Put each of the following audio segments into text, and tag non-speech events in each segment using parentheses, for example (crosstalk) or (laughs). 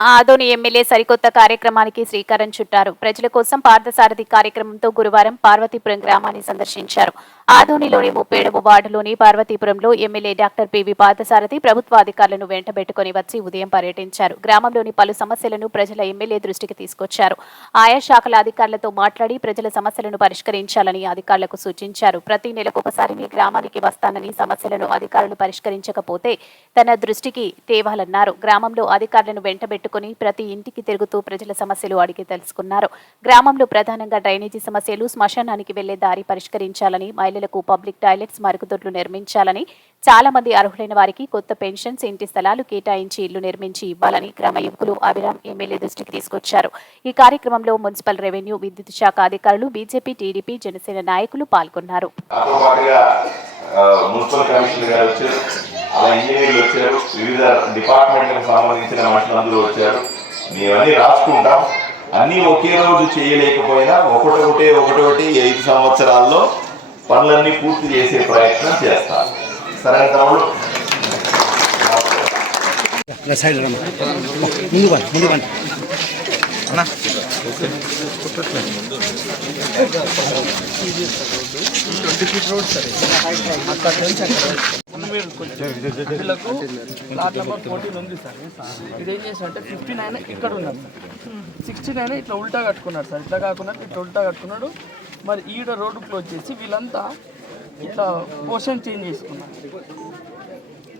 Adoni MLA సరికొత్త కార్యక్రమానికి శ్రీకారం చుట్టారు. ప్రజల కోసం పార్థసారథి కార్యక్రమంతో గురువారం పార్వతీపురం గ్రామాన్ని సందర్శించారు. ఆదోనిలోని ముప్పేడవ వార్డులోని పార్వతీపురంలో ఎమ్మెల్యే డాక్టర్ పివి పార్థసారథి ప్రభుత్వ అధికారులను వెంటబెట్టుకుని వచ్చి ఉదయం పర్యటించారు. గ్రామంలోని పలు సమస్యలను ప్రజల ఎమ్మెల్యే దృష్టికి తీసుకొచ్చారు. ఆయా శాఖల అధికారులతో మాట్లాడి ప్రజల సమస్యలను పరిష్కరించాలని అధికారులకు సూచించారు. ప్రతి నెలకు ఒకసారి మీ గ్రామానికి వస్తానని సమస్యలను అధికారులు పరిష్కరించకపోతే తన దృష్టికి తేవాలన్నారు. గ్రామంలో అధికారులను వెంటబెట్టు పట్టుకుని ప్రతి ఇంటికి తిరుగుతూ ప్రజల సమస్యలు అడిగి తెలుసుకున్నారు. గ్రామంలో ప్రధానంగా డ్రైనేజీ సమస్యలు శ్మశానానికి వెళ్ళే దారి పరిష్కరించాలని మహిళలకు పబ్లిక్ టాయిలెట్స్ మరుగుదొడ్లు నిర్మించాలని చాలా మంది అర్హులైన వారికి కొత్త పెన్షన్స్ ఇంటి స్థలాలు కేటాయించి ఇల్లు నిర్మించి ఇవ్వాలని గ్రామ యువకులు అభిరామ్ ఎమ్మెల్యే దృష్టికి తీసుకొచ్చారు. ఈ కార్యక్రమంలో మున్సిపల్ రెవెన్యూ విద్యుత్ శాఖ అధికారులు బీజేపీ టీడీపీ జనసేన నాయకులు పాల్గొన్నారు. మున్సిపల్ కమిషనర్ గారు వచ్చారు. అలా ఇంజనీర్లు వచ్చారు. వివిధ డిపార్ట్మెంట్లకు సంబంధించిన మనుషులు అందరూ వచ్చారు. మేమన్నీ రాసుకుంటాం. అన్నీ ఒకే రోజు చేయలేకపోయినా ఒకటొకటి ఒకటొకటి ఐదు సంవత్సరాల్లో పనులన్నీ పూర్తి చేసే ప్రయత్నం చేస్తాం సరే తమ్ముడు ముందు పండి వీళ్ళకు ప్లాట్ నెంబర్ ఫోర్టీన్ ఉంది సార్. ఇది ఏం చేశారంటే ఫిఫ్టీ నైన్ ఇక్కడ ఉన్నారు సార్. సిక్స్టీ నైన్ ఇట్లా ఉల్టా కట్టుకున్నాడు సార్. ఇట్లా కాకుండా ఇట్లా ఉల్టా కట్టుకున్నాడు. మరి ఈడ రోడ్డు క్లోజ్ చేసి వీళ్ళంతా ఇట్లా పోర్షన్ చేంజ్ చేసుకున్నారు.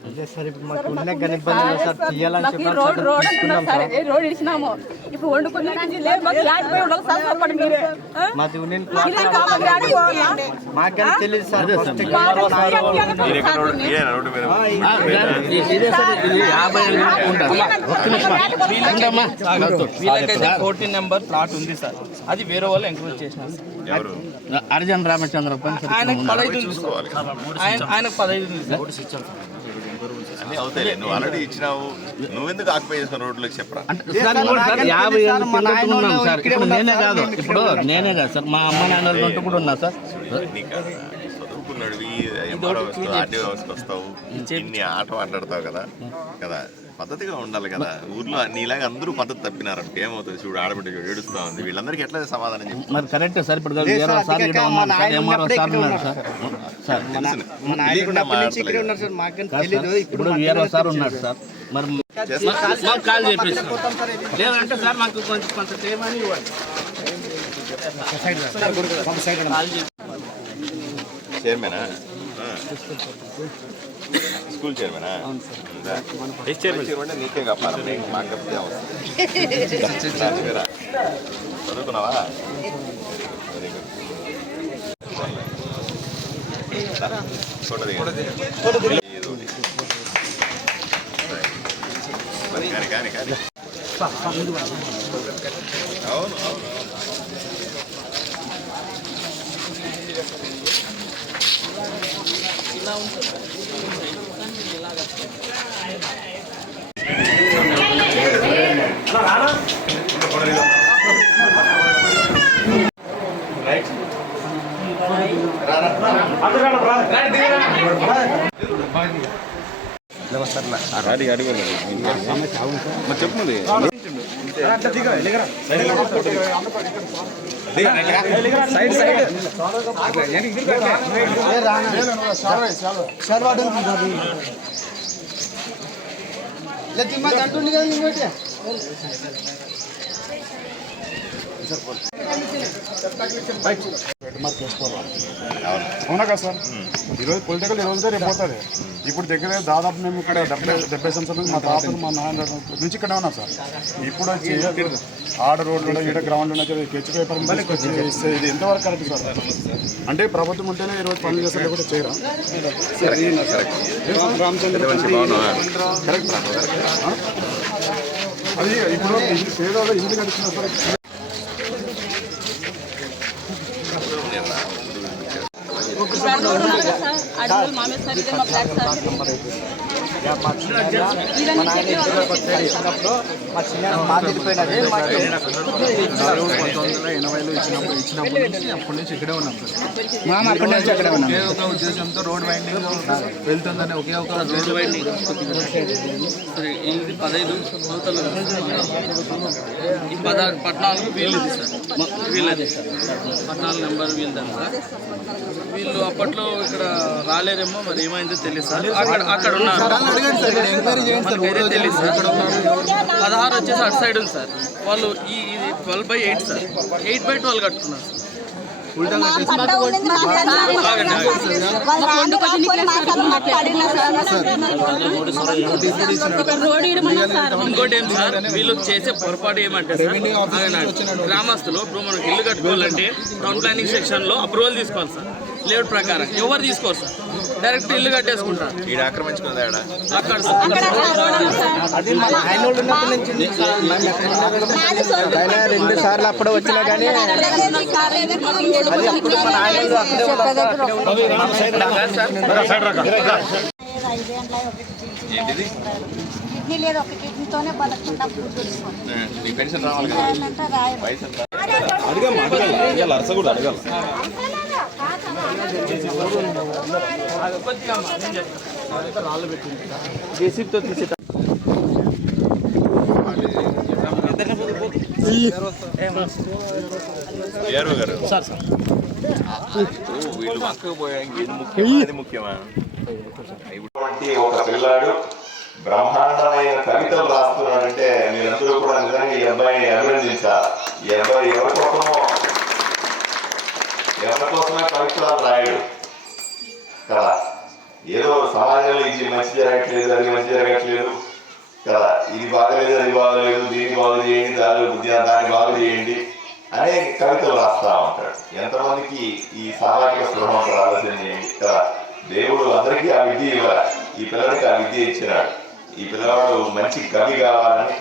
అదే సార్ ఇప్పుడు మాకు ఉన్న గని ఇబ్బంది లేదు సార్ తీయాలని మాకు ఈ చెప్పారు రోడ్ సార్ రోడ్ తీసుకున్నాం అంటున్నారు సార్ సార్ ఏ రోడ్ ఇచ్చినాము ఇప్పుడు వండుకున్నానికి లేదు మాకు ల్యాండ్ పోయి ఉండాలి సార్ చెప్పండి మీరే ఆ? మాది యూనియన్ ఇదే కావాలి ల్యాండ్ పోవాలా? మాకని తెలియదు సార్ ఫస్ట్ మాకు ఎంపీ అనుకుంటున్నాం సార్ దీన్ని. ఇదేనా రోడ్డు మీద వీళ్ళకైతే ఫోర్టీన్ నెంబర్ ప్లాట్ ఉంది సార్ అది వేరే వాళ్ళు ఎంక్రోచ్ చేసినారు అర్జున్ రామచంద్ర ఆయనకు పదహైదు ఆయన ఆయనకు పదహైదు అన్నీ అవుతాయి నువ్వు ఆల్రెడీ ఇచ్చినావు. నువ్వెందుకు ఆక్యుపై రోడ్లకు చెప్పరా? యాభై ఏళ్ళు కిందట ఉన్నాం సార్. ఇప్పుడు నేనే కాదు. ఇప్పుడు నేనే కాదు సార్. మా అమ్మ నాన్న కూడా ఉన్నా సార్. చదువుకున్నాడు. ఎంఆర్ఓ వస్తావు ఆర్డీఓ వ్యవస్థకు వస్తావు. ఇన్ని ఆట మాట్లాడతావు కదా. కదా. పద్ధతిగా ఉండాలి కదా. ఊర్లో నీలాగా అందరూ పద్ధతి తప్పినారనుకో ఏమవుతుంది? చూడు ఆడబిడ్డ చూడు ఏడుస్తా ఉంది. వీళ్ళందరికీ ఎట్లా సమాధానం చెప్పి. మరి కరెక్ట్ సార్ ఇప్పుడు సార్ సార్ ఉన్నాడు సార్ మరి కాల్ చేపిస్తాం లేదంటే సార్ మాకు కొంచెం కొంత టైం అని ఇవ్వండి. చైర్మనా? స్కూల్ చైర్మనా చైర్మన్. నీకే కాపాలి మాకు అవసరం. చదువుకున్నావా? వెరీ గుడ్ ఫోటో దిగండి. ఏదో ఒకటి. మరి కానీ కానీ కానీ అవును అవును అవును కదా సార్? ఈరోజు పొలిటికల్ ఈ రోజుతో రేపు పోతుంది ఇప్పుడు దగ్గర దాదాపు మేము ఇక్కడ డెబ్బై డెబ్బై సంవత్సరాల మా తాతలు మా నాన్న నుంచి ఇక్కడే ఉన్నాం సార్. ఇప్పుడు వచ్చి ఆడ రోడ్లు ఈడ గ్రౌండ్ కెచ్ పేపర్ ఇస్తే ఇది ఎంతవరకు కరెక్ట్ సార్? అంటే ప్రభుత్వం ఉంటేనే ఈరోజు పనులు చేస్తే లేకపోతే చేయరా? రామచంద్ర కరెక్ట్ అది ఇప్పుడు పేదవాళ్ళు ఇల్లు కడుతున్నారు సార్. ఇప్పుడు ఆ రోడ్ రోడ్ మా చిన్న మా నాయన ఇంటిలోకి వచ్చి ఇచ్చినప్పుడు మా చిన్న మాకు ఎనభైలో ఇచ్చినప్పుడు ఇచ్చినప్పటి నుంచి అప్పటి నుంచి ఇక్కడే ఉన్నాం నుంచి అక్కడే ఉన్నాం. ఒకే ఒక ఉద్దేశంతో రోడ్ వైండింగ్ వెళ్తుందని ఒకే ఒక రోడ్డు వైండింగ్. ఇది పదహైదు ఈ పదహారు పద్నాలుగు వీళ్ళది సార్. వీళ్ళది సార్. పద్నాలుగు నెంబర్ వీళ్ళది సార్. వీళ్ళు అప్పట్లో ఇక్కడ రాలేరేమో మరి ఏమైందో తెలియదు సార్. అక్కడ అక్కడ ఉన్నారు. పదహారు వచ్చేసి అటు సైడ్ ఉంది సార్ వాళ్ళు ఈ ఇది twelve by eight sir eight by twelve కట్టుకున్నారు సార్ ఇంకోటి ఏం సార్ వీళ్ళు చేసే పొరపాటు ఏమంటే. గ్రామస్తులు ఇప్పుడు మనం ఇల్లు కట్టుకోవాలంటే టౌన్ ప్లానింగ్ సెక్షన్లో అప్రూవల్ తీసుకోవాలి సార్ లేఅవుట్ ప్రకారం. ఎవరు తీసుకోరు సార్? డైరెక్ట్ ఇల్లు కట్టేసుకుంటారు. అక్కడ సార్. ఎక్కడ ఆయన రెండు సార్లు అప్పుడు వచ్చినా కానీ అక్కడే. అక్కడే కిడ్నీ లేదు. ఒక కిడ్నీతోనే కదా. రాయరు. వయసు ఎంత? జేసీబీతో తీసే సార్ సార్ వీళ్ళు మక్కకు ముఖ్యమా ముఖ్యమా ఇటువంటి ఒక పిల్లాడు బ్రహ్మాండమైన కవితలు రాస్తున్నాడంటే మీరందరూ కూడా నిజంగా ఈ అబ్బాయిని అభినందించాలి ఈ అబ్బాయి ఎవరి కోసమో ఎవరి కోసమే కవితలు రాయడు కదా. ఏదో సమాజంలో ఇది మంచి జరగట్లేదు అది మంచి జరగట్లేదు. కదా. ఇది బాగలేదు అది బాగలేదు దీన్ని బాగు చేయండి దాని దాన్ని బాగు చేయండి అనే కవితలు రాస్తా ఉంటాడు. ఎంతమందికి ఈ సామాజిక స్పృహ ఒక ఆలోచన చేయండి. కదా. దేవుడు అందరికీ ఆ విద్య ఇవ్వాలి. ఈ పిల్లలకి ఆ విద్య ఇచ్చినాడు. ఈ పిల్లవాడు మంచి కవి కావాలని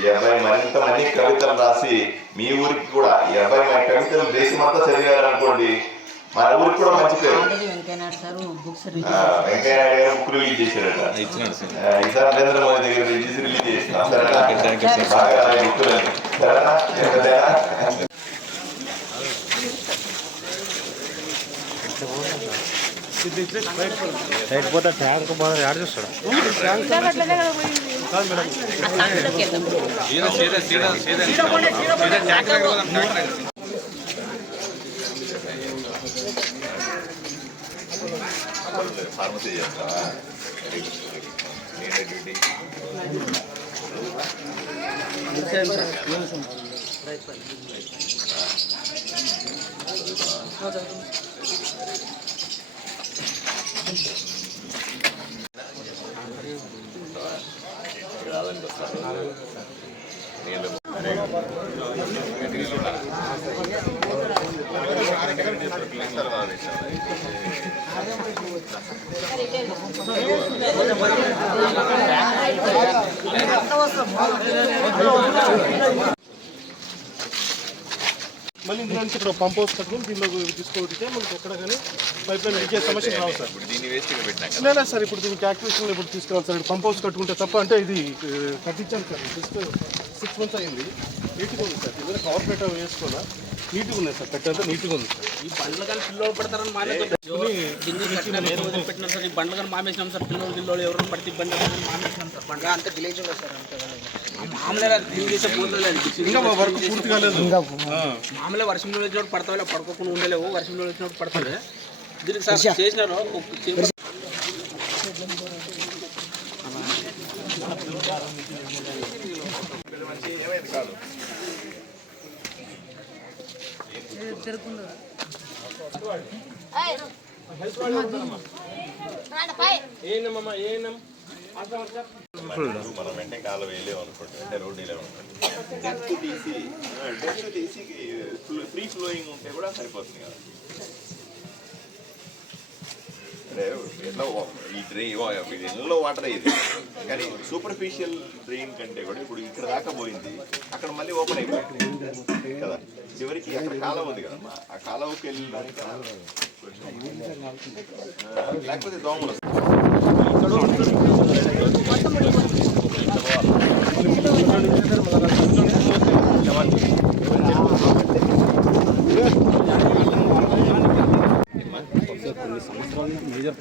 ఈ అబ్బాయి మరింత మంది కవితలు రాసి మీ ఊరికి కూడా ఈ అబ్బాయి మన కవితలు దేశమంతా చదివారనుకోండి మన ఊరికి కూడా మంచి పేరు. ఆ, వెంకయ్య గారు బుక్ రిలీజ్ చేశారట. ఈసారి నరేంద్ర మోదీ దగ్గర రిలీజ్ రిలీజ్ చేసిన. సరేనా? బాగా. సరేనా? ఎంతైనా? సైడ్ పోతే ట్యాంక్ బాగా యాడ్ చేస్తాడు ఫార్మసీ చేస్తావా వెరీ గుడ్, వెరీ గుడ్. నేనే డ్యూటీ రాదండి వస్తాను నీళ్ళు అరే గట్టిగా ఉండాలి. ఇస్తారు వాళ్ళు ఇస్తారు. మళ్ళీ ఇందులో నుంచి ఇక్కడ పంప్ హౌస్ కట్టుకుని దీనిలో తీసుకోవడితే మనకి ఎక్కడ కానీ పైప్ లైన్ లీకేజ్ సమస్య రావు సార్. లేదు సార్ ఇప్పుడు దీనికి యాక్టివేషన్ ఇప్పుడు తీసుకురావాలి సార్. పంప్ హౌస్ కట్టుకుంటే తప్ప అంటే ఇది కట్టించాను సార్. జస్ట్ సిక్స్ మంత్స్ అయింది. నీట్గా ఉంది సార్. కవర్ పెట్ట వేసుకోవాలా? నీట్గా ఉంది సార్ పెట్టంతా నీట్గా ఉంది సార్. ఈ బండ్లు కానీ పిల్లలు పెడతారని మానే గింజలు కట్టినా వేరే వదిలి పెట్టినాం సార్ ఈ బండ్లు కానీ మామేసినాం సార్ పిల్లలు గిల్లోళ్ళు ఎవరు పడితే ఇబ్బంది అవుతుందని మామేసినాం సార్. బండ్లు అంత విలేజ్లో సార్ మామూలుగా క్లీన్ చేసే పోతలేదు ఇంకా మా వర్క్ పూర్తి కాలేదు మామూలుగా వర్షంలో వచ్చినప్పుడు పడతావులే పడుకోకుండా ఉండలేవు. వర్షంలో వచ్చినప్పుడు పడతావులే దీనికి సార్ చేసినారు. ఒక చేప- మనం వెంటనే కాలు వేయలేము అనుకోండి అంటే రోడ్డు వేయలేము అనుకోండి డెప్త్ తీసి ఫ్రీ ఫ్లోయింగ్ ఉంటే కూడా సరిపోతుంది కదా. ఎట్లా ఈ డ్రైన్ ఇది ఎల్లో వాటర్ ఇది. కానీ సూపర్ఫిషియల్ డ్రైన్ కంటే కూడా ఇప్పుడు ఇక్కడ దాకా పోయింది అక్కడ మళ్ళీ ఓపెన్ అయిపోయింది. కదా? చివరికి అక్కడ కాలువ ఉంది కదమ్మా. ఆ కాలువకి వెళ్ళడానికి లేకపోతే దోమలు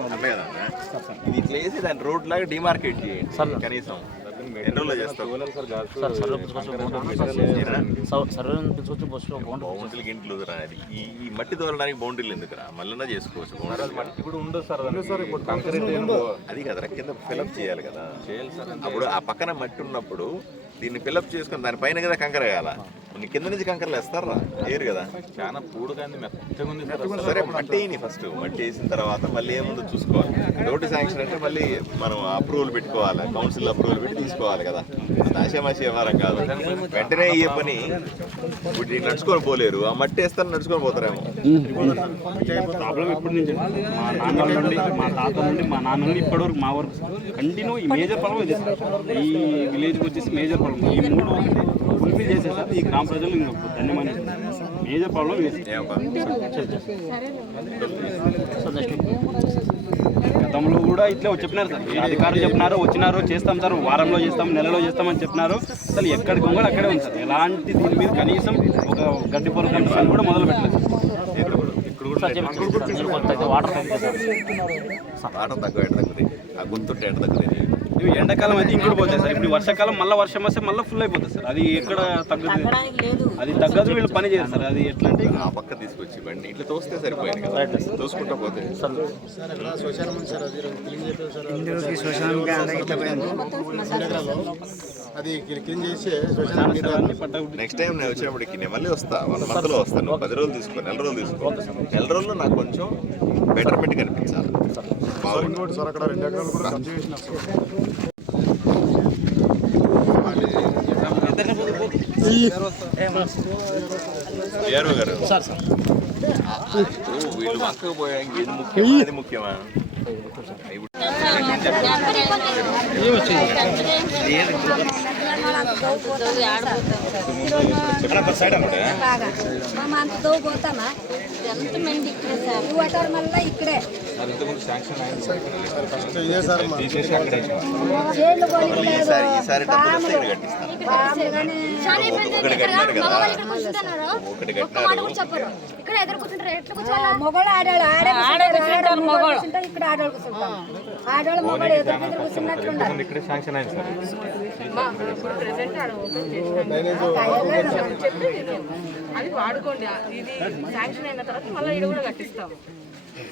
అమ్మే కదా అన్న? ఇది ఇట్లా వేసి దాని రోడ్ లాగా డిమార్కెట్ చేయండి. కనీసం. ఈ ఈ మట్టి దూరడానికి బౌండరీలు ఎందుకురా? మళ్ళీ చేసుకోవచ్చు మట్టి ఇప్పుడు ఉండదు సార్ అది కదా కింద ఫిలప్ చేయాలి కదా. చేయాలి సార్ అప్పుడు ఆ పక్కన మట్టి ఉన్నప్పుడు దీన్ని ఫిలప్ చేసుకుని దానిపైన కదా కంకర నీ కింద నుంచి కంకరలు వేస్తారా? వేయరు కదా. చాలా పూడు కానీ సరే మట్టి వేయని ఫస్ట్ మట్టి వేసిన తర్వాత మళ్ళీ ఏముందో చూసుకోవాలి. రోడ్డు శాంక్షన్ అంటే మళ్ళీ మనం అప్రూవల్ పెట్టుకోవాలి. కౌన్సిల్ అప్రూవల్ పెట్టి తీసుకోవాలి కదా. ఆశామాషి వ్యవహారం కాదు. వెంటనే అయ్యే పని ఇప్పుడు నడుచుకొని పోలేరు. ఆ మట్టి వేస్తాను నడుచుకొని పోతారేమో. ప్రాబ్లం ఎప్పటి నుంచి. మా నాన్న నుండి మా తాత నుండి మా నాన్న నుండి ఇప్పటివరకు మా వరకు కంటిన్యూ ఈ మేజర్ ప్రాబ్లం ఇదే ఈ విలేజ్కి వచ్చేసి మేజర్ ప్రాబ్లం ఈ మూడు ఫుల్ఫిల్ చేసే సార్ ఈ గ్రామ ప్రజలు ఇంకా ధన్యమైన. Major problem? గతంలో కూడా ఇట్లే చెప్పినారు సార్. ఈ అధికారులు చెప్పినారు వచ్చినారు చేస్తాం సార్. వారంలో చేస్తాం నెలలో చేస్తామని చెప్పినారు. అసలు ఎక్కడికి కూడా అక్కడే ఉంది సార్. ఎలాంటి దీని మీద కనీసం ఒక గడ్డి పొర కనిపిస్తాను కూడా మొదలు పెట్టలేదు. వాటర్ తక్కువ ఎట తగ్గుతుంది ఆ గుంతుంటే ఎట తగ్గుతుంది ఇవి ఎండాకాలం అయితే ఇంకోటి పోతాయి సార్. ఇప్పుడు వర్షాకాలం మళ్ళీ వర్షం వస్తే మళ్ళీ ఫుల్ అయిపోతుంది సార్. అది ఎక్కడ తగ్గుతుంది అది తగ్గదు వీళ్ళు పని చేయరు సార్. అది ఎట్లా అంటే ఆ పక్క తీసుకొచ్చి బండి. ఇట్లా తోస్తే సరిపోయింది కదా. తోసుకుంటా పోతే. అది క్లీన్ చేసి నెక్స్ట్ టైం నేను వచ్చినప్పటికి నేను మళ్ళీ వస్తా. వన్ మంత్లో వస్తాను. పది రోజులు తీసుకో నెల రోజులు తీసుకో. నెల రోజుల్లో నాకు కొంచెం బెటర్మెంట్ కనిపించాలి. బాగుంది సార్ అక్కడ రెండు ఎకరాలు కూడా గారు. వీళ్ళు పోయాక ముఖ్యమా? మా అంత దో పోతామా ఎంత మంది వాటర్ మళ్ళీ ఇక్కడే సార్ ఒకటి కట్టినారు కదా. ఒకటి కట్టినారు. ఇక్కడ ఎదురు కూర్చుంటారు. ఎట్లా కూర్చోవాలి? మొగోళ్ళు ఆడాళ్ళు ఆడే కూర్చుంటారు మొగోళ్ళు కూర్చుంటారు ఇక్కడ ఆడాళ్ళు కూర్చుంటాం ఆడాళ్ళు మొగోళ్ళు ఎదురు ఎదురు కూర్చున్నట్లు ఉండాలి ఇక్కడ శాంక్షన్ అయింది సార్. అది వాడుకోండి. ఇది శాంక్షన్ అయిన తర్వాత మళ్ళీ ఇది కూడా కట్టిస్తాము.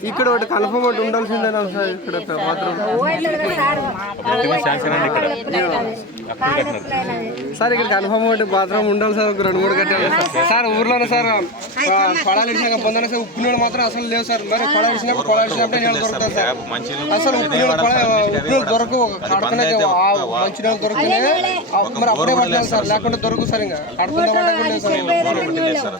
ఇక్కడ ఒకటి కన్ఫర్మ్ ఒకటి ఉండాల్సిందేనా సార్ ఇక్కడ బాత్రూమ్. సార్ ఇక్కడ కన్ఫర్మ్ ఒకటి బాత్రూమ్ ఉండాలి సార్ ఒక రెండు మూడు కట్టాలి. సార్ ఊర్లోనే సార్ కొడాలి ఇచ్చినాక పొందన సార్ ఉప్పు నీళ్ళు మాత్రం అసలు లేవు సార్. మరి కొడాలి ఇచ్చినప్పుడు కొడాలి ఇచ్చినప్పుడు నీళ్ళు దొరుకుతాయి సార్. అసలు ఉప్పు నీళ్ళు ఉప్పు నీళ్ళు దొరకవు కడుపునే మంచి నీళ్ళు దొరికితే మరి అప్పుడే పడలేదు సార్ లేకుంటే దొరకదు సార్ ఇంకా. కడుపునే పట్టకుండా సార్.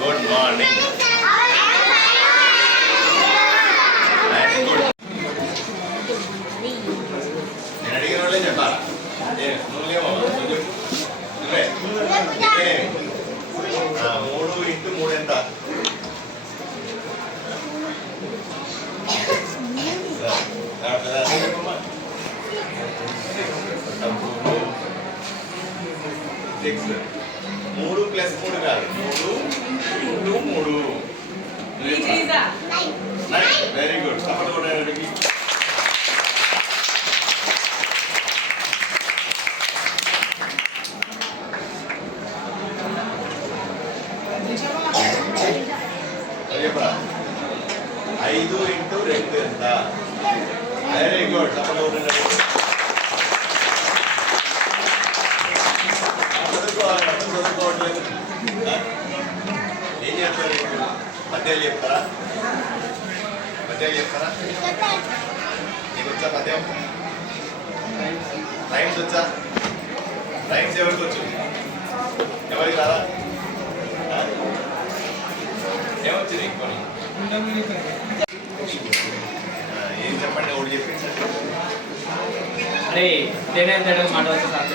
గుడ్ మార్నింగ్ నేను అడిగిన వాళ్ళే చెప్పాలా ఏ, నువ్వేమో నువ్వు చెప్పు. నువ్వే. నీకే. ఆ, మూడు ఇంటూ మూడు ఎంత రా, రా, రా, చెప్పమ్మా. సిక్స్ మూడు ప్లస్ మూడు కాదు మూడు ఇంటూ మూడు వెరీ గుడ్ తప్పకుండా కూడా చెప్పరా ఐదు ఇంటూ రెండు ఎంత వెరీ గుడ్ సపోర్ట్ కూడా చదువుకోవాలి అర్థం చదువుకోవట్లేదు ఆ? ఏం చేస్తారు ఇప్పుడు? పద్యాలు చెప్తారా పద్యాలు చెప్తారా నీకు వచ్చా పద్యం రైమ్స్ వచ్చా? రైమ్స్ ఎవరికి వచ్చు ఎవరికి రాదా? ఏమొచ్చింది? ఎక్కువ ఏం చెప్పండి? ఒకటి చెప్పించండి. అరే నేనేం తేడా మాట వచ్చి సార్.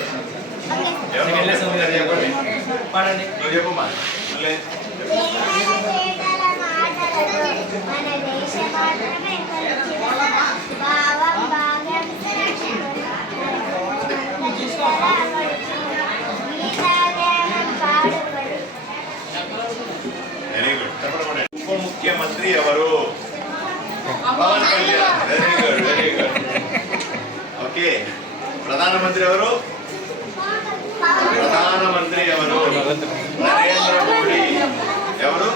చెప్పండి? నువ్వు చెప్పమ్మా. వెరీ గుడ్ ఉప ముఖ్యమంత్రి ఎవరు? Pawan Kalyan. Very good very good okay ప్రధానమంత్రి ఎవరు? ప్రధానమంత్రి ఎవరు? నరేంద్ర మోడీ. ఎవరు?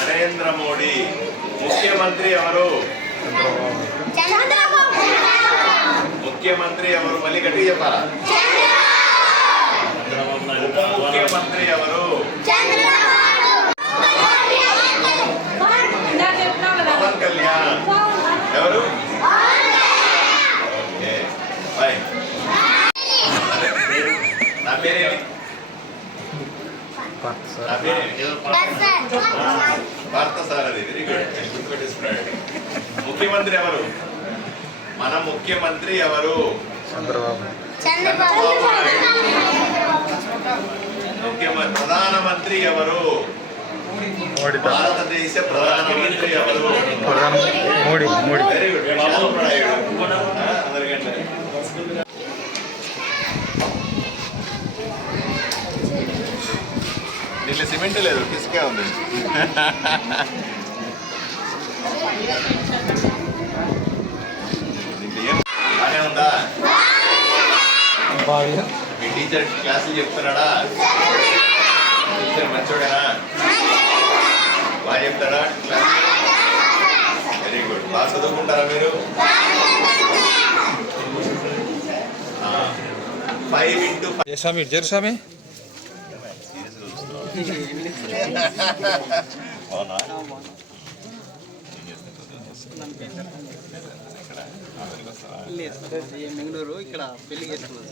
నరేంద్ర మోడీ. ముఖ్యమంత్రి ఎవరు? చంద్రబాబు. ముఖ్యమంత్రి ఎవరు? మళ్ళీ గట్టిగా చెప్పాలా? ఉప ముఖ్యమంత్రి ఎవరు? పవన్ కళ్యాణ్. ఎవరు? నా పేరేమి భారత సారథి వెరీ గుడ్ గుర్తుపెట్టేసుకున్నాడు. ముఖ్యమంత్రి ఎవరు? మన ముఖ్యమంత్రి ఎవరు? చంద్రబాబు. ముఖ్యమంత్రి ప్రధానమంత్రి ఎవరు? భారతదేశ ప్రధానమంత్రి ఎవరు? మోడీ మోడీ. వెరీ గుడ్ చంద్రబాబు నాయుడు దీంట్లో సిమెంట్ లేదు ఇసుకే ఉంది (laughs) దీంట్లో ఏం బాగానే ఉందా మీ టీచర్ క్లాసులు చెప్తున్నాడా? టీచర్ మంచోడేనా? బాగా చెప్తాడా? క్లాస్ వెరీ గుడ్ బాగా చదువుకుంటారా మీరు? ఫైవ్ ఇంటూ స్వామి జరు స్వామి అవునా బెంగళూరు ఇక్కడ పెళ్ళి చేసుకున్నాను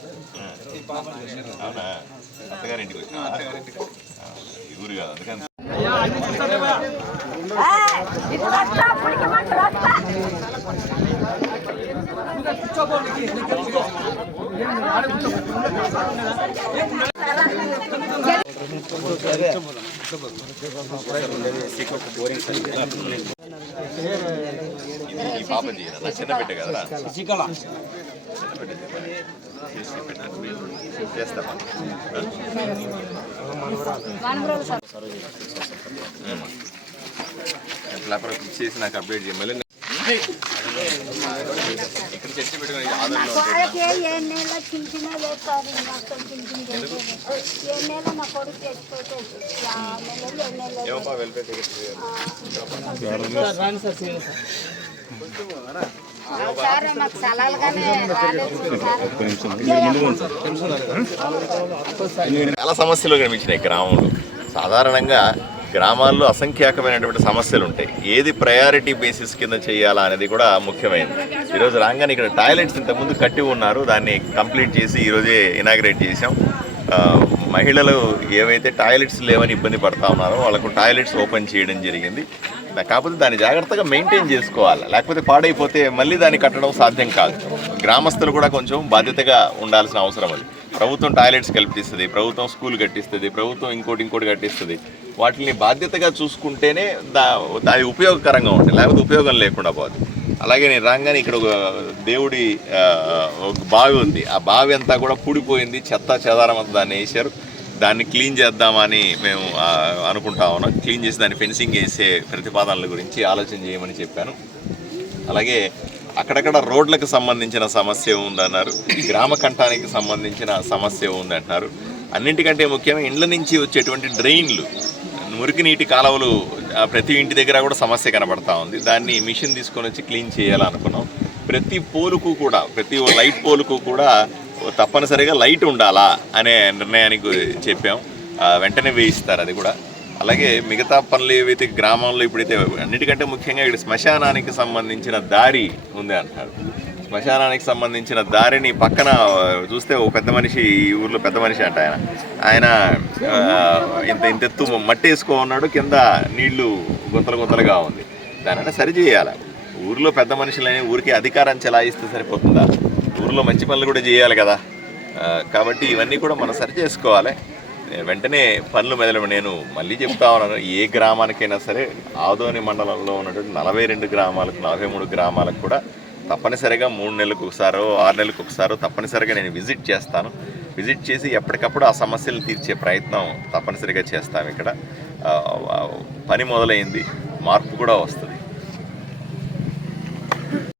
అవునా? అత్తగారింటికి వచ్చా. ఈ ఊరు కాదు అందుకని. ఇది ఈ పాప చేయరా నా చిన్న బిడ్డ కదరా చిన్న బిడ్డ చేసి పెట్టాను చేస్తా ఎట్లా చేసి నాకు అప్డేట్ చేయ. మళ్ళీ ఇక్కడ చర్చ పెట్టుకుని ఆధార్లో నా ఏమప్పా చాలా సమస్యలు కనిపించినాయి గ్రామంలో. సాధారణంగా గ్రామాల్లో అసంఖ్యాకమైనటువంటి సమస్యలు ఉంటాయి. ఏది ప్రయారిటీ బేసిస్ కింద చేయాలా అనేది కూడా ముఖ్యమైనది. ఈరోజు రాగానే ఇక్కడ టాయిలెట్స్ ఇంతకుముందు కట్టి ఉన్నారు. దాన్ని కంప్లీట్ చేసి ఈరోజే ఇనాగ్రేట్ చేసాం మహిళలు ఏవైతే టాయిలెట్స్ లేవని ఇబ్బంది పడతా ఉన్నారో వాళ్ళకు టాయిలెట్స్ ఓపెన్ చేయడం జరిగింది. కాకపోతే దాన్ని జాగ్రత్తగా మెయింటైన్ చేసుకోవాలి? లేకపోతే పాడైపోతే మళ్ళీ దాన్ని కట్టడం సాధ్యం కాదు. గ్రామస్తులు కూడా కొంచెం బాధ్యతగా ఉండాల్సిన అవసరం అది. ప్రభుత్వం టాయిలెట్స్ కల్పిస్తుంది ప్రభుత్వం స్కూల్ కట్టిస్తుంది ప్రభుత్వం ఇంకోటి ఇంకోటి కట్టిస్తుంది. వాటిని బాధ్యతగా చూసుకుంటేనే దా అది ఉపయోగకరంగా ఉంటుంది లేకపోతే ఉపయోగం లేకుండా పోతుంది అలాగే నేను రాగానే ఇక్కడ ఒక దేవుడి ఒక బావి ఉంది. ఆ బావి అంతా కూడా పూడిపోయింది. చెత్త చెదారం అంతా దాన్ని వేసారు దాన్ని క్లీన్ చేద్దామని మేము అనుకుంటా ఉన్నాం. క్లీన్ చేసి దాన్ని ఫెన్సింగ్ వేసే ప్రతిపాదనల గురించి ఆలోచన చేయమని చెప్పాను. అలాగే అక్కడక్కడ రోడ్లకు సంబంధించిన సమస్య ఉందన్నారు. గ్రామ కంఠానికి సంబంధించిన సమస్య ఉందంటున్నారు అన్నింటికంటే ముఖ్యంగా ఇండ్ల నుంచి వచ్చేటువంటి డ్రైన్లు మురికి నీటి కాలువలు ప్రతి ఇంటి దగ్గర కూడా సమస్య కనబడతా ఉంది. దాన్ని మిషన్ తీసుకొని వచ్చి క్లీన్ చేయాలనుకున్నాం. ప్రతి పోలుకు కూడా ప్రతి ఓ లైట్ పోలుకు కూడా తప్పనిసరిగా లైట్ ఉండాలా అనే నిర్ణయానికి చెప్పాం. వెంటనే వేయిస్తారు అది కూడా. అలాగే మిగతా పనులు ఏవైతే గ్రామంలో ఇప్పుడైతే అన్నిటికంటే ముఖ్యంగా ఇక్కడ శ్మశానానికి సంబంధించిన దారి ఉంది అంటారు శ్మశానానికి సంబంధించిన దారిని పక్కన చూస్తే ఓ పెద్ద మనిషి ఈ ఊర్లో పెద్ద మనిషి అంట ఆయన. ఆయన ఇంత ఇంత ఎత్తు మట్టి వేసుకో ఉన్నాడు కింద నీళ్ళు గుంతలు గుంతలుగా ఉంది. దానిని సరిచేయాలి ఊర్లో పెద్ద మనుషులని ఊరికి అధికారం చెలాయిస్తే సరిపోతుందా? ఊర్లో మంచి పనులు కూడా చేయాలి కదా. కాబట్టి ఇవన్నీ కూడా మనం సరి చేసుకోవాలి. వెంటనే పనులు మెదలు నేను మళ్ళీ చెప్తా ఉన్నాను. ఏ గ్రామానికైనా సరే ఆదోని మండలంలో ఉన్నటువంటి నలభై రెండు గ్రామాలకు నలభై మూడు గ్రామాలకు కూడా తప్పనిసరిగా మూడు నెలలకు ఒకసారో ఆరు నెలలకు ఒకసారో తప్పనిసరిగా నేను విజిట్ చేస్తాను. విజిట్ చేసి ఎప్పటికప్పుడు ఆ సమస్యలు తీర్చే ప్రయత్నం తప్పనిసరిగా చేస్తాం ఇక్కడ. పని మొదలైంది. మార్పు కూడా వస్తుంది.